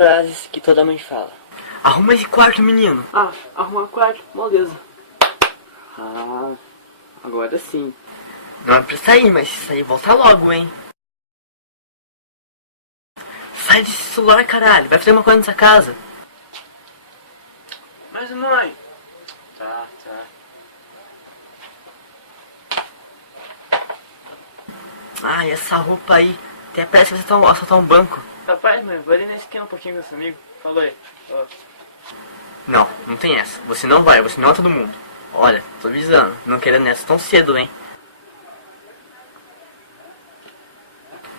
frases que toda mãe fala. Arruma esse quarto, menino. Ah, arruma o quarto, moleza. Ah, agora sim. Não é pra sair, mas se sair, volta logo, hein. Sai desse celular, caralho. Vai fazer uma coisa nessa casa. Mas mãe... Tá. Ai, essa roupa aí. Até parece que você assaltar um banco. Rapaz, mãe, vou ali na esquina um pouquinho com seu amigo. Falou aí. Ó. Não tem essa. Você não vai, você não é todo mundo. Olha, tô avisando. Não querendo nessa tão cedo, hein.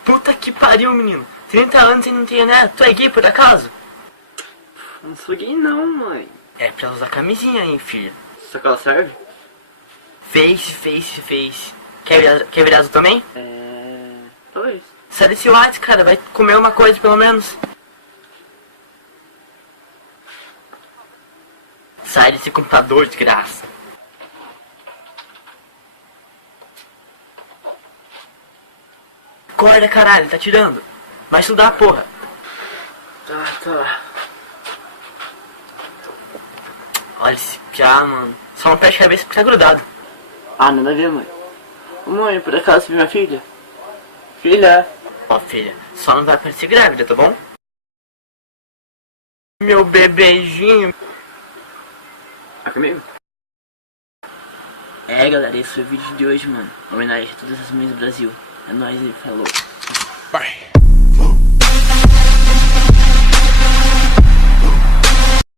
Puta que pariu, menino. 30 anos e não tem neto. Tu é gay, por acaso? Não sou gay não, mãe. É pra usar camisinha, hein, filho. Essa cola serve? Face. Quer virar azul também? Talvez. Sai desse WhatsApp, cara. Vai comer uma coisa, pelo menos. Sai desse computador, de graça. Acorda, caralho. Tá tirando. Vai estudar, porra. Tá. Olha esse piá, mano. Só não fecha a cabeça porque tá grudado. Ah, nada a ver, mãe. Ô, mãe, por acaso você viu minha filha? Filha. Ó, filha, só não vai parecer grávida, tá bom? Meu bebezinho. Tá comigo? É, galera, esse foi o vídeo de hoje, mano. Homenagem a todas as mães do Brasil. É nóis e falou.